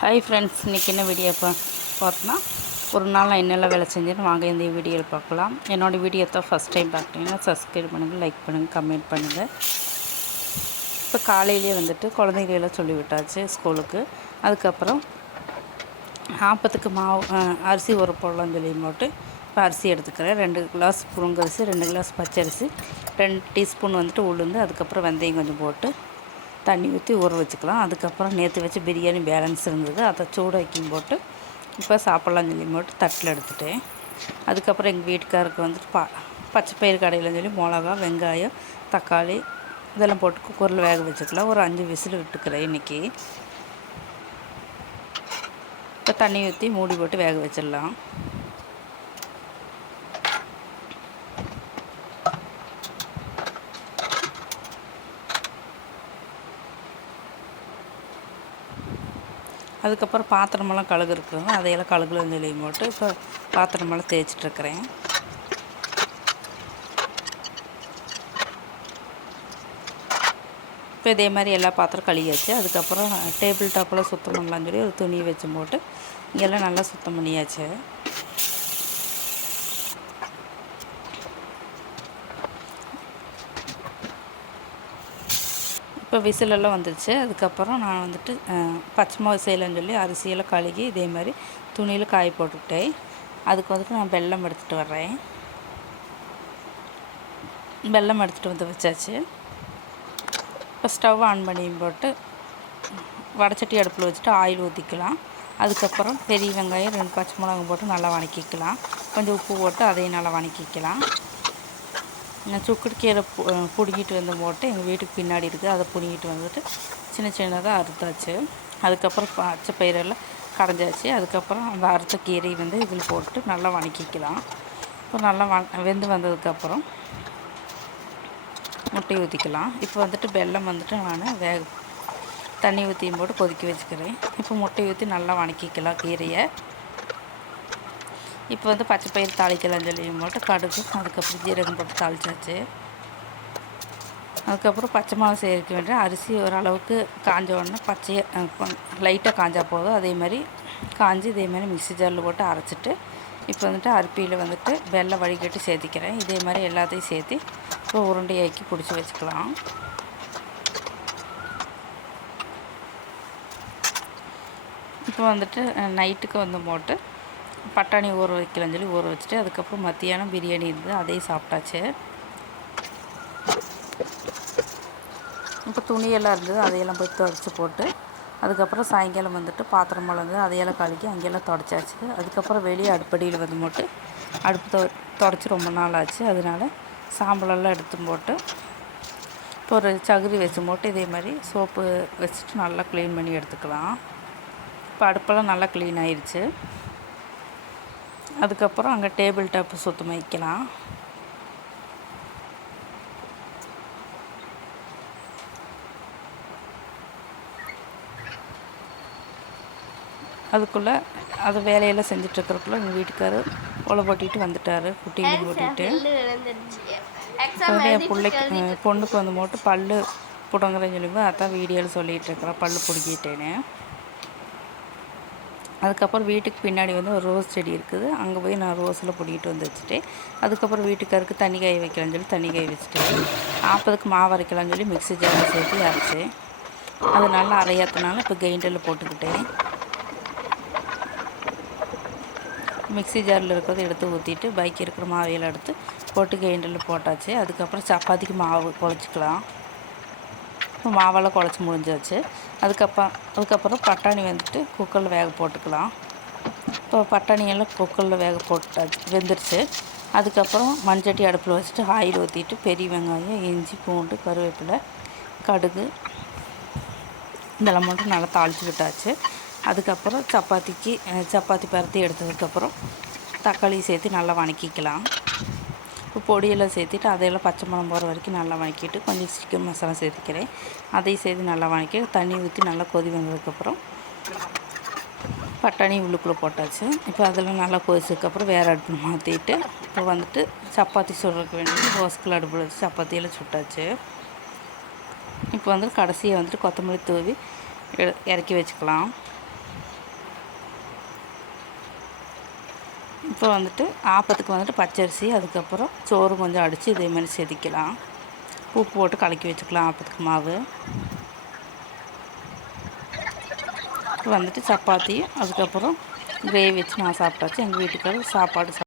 Hi friends, இன்றைக்கி என்ன video பார்த்தோன்னா ஒரு நாள் நான் என்னெல்லாம் வேலை செஞ்சேன்னு வாங்க இந்த வீடியோவில் பார்க்கலாம். என்னோடய வீடியோ தான் ஃபஸ்ட் டைம் பார்க்குறீங்கன்னா சப்ஸ்கிரைப் பண்ணுங்கள், லைக் பண்ணுங்கள், கமெண்ட் பண்ணுங்கள். இப்போ காலையிலேயே வந்துட்டு குழந்தைகளெல்லாம் சொல்லி விட்டாச்சு ஸ்கூலுக்கு. அதுக்கப்புறம் ஆப்பத்துக்கு மாவு அரிசி ஒரு போடலாம்னு சொல்லி போட்டு இப்போ அரிசி எடுத்துக்கிறேன். 2 கிளாஸ் புழுங்கரிசி, 2 கிளாஸ் பச்சரிசி, 2 டீஸ்பூன் வந்துட்டு உளுந்து, அதுக்கப்புறம் வெந்தயம் கொஞ்சம் போட்டு தண்ணி ஊற்றி ஊற வச்சுக்கலாம். அதுக்கப்புறம் நேற்று வச்சு பிரியாணி பேலன்ஸ் இருந்தது, அதை சூடு வைக்கும் போட்டு இப்போ சாப்பிட்லான்னு சொல்லி போட்டு தட்டில் எடுத்துட்டேன். அதுக்கப்புறம் எங்கள் வீட்டுக்காருக்கு வந்துட்டு பச்சை பயிறு கடையிலன்னு சொல்லி மிளகா, வெங்காயம், தக்காளி இதெல்லாம் போட்டு குக்கரில் வேக வச்சுக்கலாம். ஒரு 5 விசில் விட்டுக்கிறேன் இன்றைக்கி. இப்போ தண்ணி ஊற்றி மூடி போட்டு வேக வச்சிடலாம். அதுக்கப்புறம் பாத்திரமெல்லாம் கழுகு இருக்குதுங்க, அதையெல்லாம் கழுகுல நிலையும் போட்டு இப்போ பாத்திரமெல்லாம் தேய்ச்சிட்ருக்கிறேன். இப்போ இதே மாதிரி எல்லா பாத்திரம் கழுவியாச்சு. அதுக்கப்புறம் டேபிள் டாப்பெல்லாம் சுத்தம் பண்ணலான்னு சொல்லி ஒரு துணி வச்சு போட்டு இங்கெல்லாம் நல்லா சுத்தம் பண்ணியாச்சு. இப்போ விசிலெல்லாம் வந்துடுச்சு. அதுக்கப்புறம் நான் வந்துட்டு பச்சை மாவு செய்யலான்னு சொல்லி அரிசியெல்லாம் கழுகி இதே மாதிரி துணியில் காய போட்டுக்கிட்டேன். அதுக்கு வந்துட்டு நான் வெல்லம் எடுத்துகிட்டு வர்றேன். வெல்லம் எடுத்துகிட்டு வந்து வச்சாச்சு. இப்போ ஸ்டவ் ஆன் பண்ணி போட்டு வடச்சட்டி அடுப்பில் வச்சுட்டு ஆயில் ஊற்றிக்கலாம். அதுக்கப்புறம் பெரிய வெங்காயம் 2 பச்சை மிளகாய் போட்டு நல்லா வதக்கிக்கலாம். கொஞ்சம் உப்பு போட்டு அதையும் நல்லா வதக்கிக்கலாம். நான் சுக்குடு கீரை பிடுங்கிட்டு வந்து போட்டு எங்கள் வீட்டுக்கு பின்னாடி இருக்குது, அதை பிடுங்கிட்டு வந்துட்டு சின்ன சின்னதாக அறுத்தாச்சு. அதுக்கப்புறம் பச்சை பயிரெல்லாம் கடைஞ்சாச்சு. அதுக்கப்புறம் அந்த அறுத்த கீரையை வந்து இதில் போட்டு நல்லா வதக்கிக்கலாம். இப்போ நல்லா வெந்து வந்ததுக்கப்புறம் முட்டையை ஊற்றிக்கலாம். இப்போ வந்துட்டு வெல்லம் வந்துட்டு நான் தண்ணி ஊற்றியும் போட்டு கொதிக்க வச்சுக்கிறேன். இப்போ முட்டையை ஊற்றி நல்லா வதக்கிக்கலாம் கீரையை. இப்போ வந்து பச்சை பயிறு தாளிக்கலாம் சொல்லியும் போட்டு கடுகு, அதுக்கப்புறம் ஜீரகம் போட்டு தாளிச்சாச்சு. அதுக்கப்புறம் பச்சை மாவு சேர்க்க வேண்டிய அரிசி ஓரளவுக்கு காஞ்ச உடனே பச்சையை லைட்டாக காஞ்சா போதும். அதே மாதிரி காஞ்சி இதே மாதிரி மிக்ஸி ஜாரில் போட்டு அரைச்சிட்டு இப்போ வந்துட்டு அரிப்பியில் வந்துட்டு வெள்ளை வடிகட்டி சேர்த்திக்கிறேன். இதே மாதிரி எல்லாத்தையும் சேர்த்து இப்போ உருண்டையாக்கி பிடிச்சி வச்சுக்கலாம். இப்போ வந்துட்டு நைட்டுக்கு வந்து போட்டு பட்டாணி ஊற வைக்கலான்னு சொல்லி ஊற வச்சுட்டு அதுக்கப்புறம் மத்தியானம் பிரியாணி இருந்தது, அதையும் சாப்பிட்டாச்சு. இப்போ துணியெல்லாம் இருந்தது, அதையெல்லாம் போய் துடைச்சி போட்டு அதுக்கப்புறம் சாயங்காலம் வந்துட்டு பாத்திரம் இருந்தது, அதையெல்லாம் கழுகி அங்கெல்லாம் துடைச்சாச்சு. அதுக்கப்புறம் வெளியே அடுப்படியில் வந்து போட்டு அடுப்பு துடைச்சி ரொம்ப நாள் ஆச்சு, அதனால் சாம்பலெல்லாம் எடுத்து போட்டு இப்போ ஒரு சகுரி வச்சு போட்டு இதே மாதிரி சோப்பு வச்சுட்டு நல்லா க்ளீன் பண்ணி எடுத்துக்கலாம். இப்போ அடுப்பெல்லாம் நல்லா க்ளீன் ஆயிடுச்சு. அதுக்கப்புறம் அங்கே டேபிள் டாப்பு சுத்தம் வைக்கலாம். அதுக்குள்ளே அது வேலையெல்லாம் செஞ்சிட்ருக்கிறதுக்குள்ளே எங்கள் வீட்டுக்காரர் ஒலை போட்டிட்டு வந்துட்டார், குட்டியில் போட்டிட்டு. என் பொண்ணுக்கு வந்து போட்டு பல் பிடுங்குறேன்னு சொல்லி அதான் வீடியோவில் சொல்லிகிட்ருக்குறேன், பல் பிடுங்கிட்டேன்னு. அதுக்கப்புறம் வீட்டுக்கு பின்னாடி வந்து ஒரு ரோஸ் செடி இருக்குது, அங்கே போய் நான் ரோஸில் பிடிக்கிட்டு வந்து வச்சுட்டு அதுக்கப்புறம் வீட்டுக்காருக்கு தண்ணி காய வைக்கலான்னு சொல்லி தண்ணி காய வச்சுட்டேன். ஆப்பதுக்கு மாவு அரைக்கலான்னு சொல்லி மிக்ஸி ஜாரில் சேர்த்து அரைச்சேன். அது நல்லா அரையாத்தினால இப்போ கிரைண்டரில் போட்டுக்கிட்டேன். மிக்ஸி ஜாரில் இருக்கிறத எடுத்து ஊற்றிட்டு பாக்கி இருக்கிற மாவையெல்லாம் எடுத்து போட்டு கிரைண்டரில் போட்டாச்சு. அதுக்கப்புறம் சப்பாத்திக்கு மாவு குழச்சிக்கலாம். இப்போ மாவெல்லாம் குழச்சி முடிஞ்சாச்சு. அதுக்கப்புறம் பட்டாணி வந்துட்டு குக்கரில் வேக போட்டுக்கலாம். இப்போ பட்டாணியெல்லாம் குக்கரில் வேக போட்டாச்சு, வெந்துருச்சு. அதுக்கப்புறம் மண்சட்டி அடுப்பில் வச்சுட்டு ஆயில் ஊற்றிட்டு பெரிய வெங்காயம், இஞ்சி, பூண்டு, கருவேப்பிலை, கடுகு இதெல்லாம் மட்டும் நல்லா தாளித்து விட்டாச்சு. அதுக்கப்புறம் சப்பாத்தி பரத்தி எடுத்ததுக்கப்புறம் தக்காளி சேர்த்து நல்லா வதக்கிக்கலாம். இப்போ பொடியெல்லாம் சேர்த்துட்டு அதையெல்லாம் பச்சை மணம் போகிற வரைக்கும் நல்லா வதக்கிட்டு கொஞ்சம் சிக்கன் மசாலா சேர்த்துக்கிறேன். அதையும் சேர்த்து நல்லா வதக்கி தண்ணி ஊற்றி நல்லா கொதி வந்ததுக்கப்புறம் பட்டாணி உள்ளுக்குள்ளே போட்டாச்சு. இப்போ அதெல்லாம் நல்லா கொதிச்சதுக்கப்புறம் வேறு அடுப்பு மாற்றிட்டு இப்போ வந்துட்டு சப்பாத்தி சுடுறதுக்கு வேண்டியது ரோஸ்கல் அடுப்பில் வச்சு சப்பாத்தியெல்லாம் சுட்டாச்சு. இப்போ வந்து கடைசியாக வந்துட்டு கொத்தமல்லி தூவி இறக்கி வச்சுக்கலாம். இப்போ வந்துட்டு ஆப்பத்துக்கு வந்துட்டு பச்சரிசி, அதுக்கப்புறம் சோறு கொஞ்சம் அடித்து இதேமாதிரி செதுக்கலாம். உப்பு போட்டு கலக்கி வச்சுக்கலாம் ஆப்பத்துக்கு மாவு. வந்துட்டு சப்பாத்தி, அதுக்கப்புறம் கிரேவி வச்சு நான் சாப்பிட்டாச்சு. எங்கள் வீட்டுக்காரர் சாப்பாடு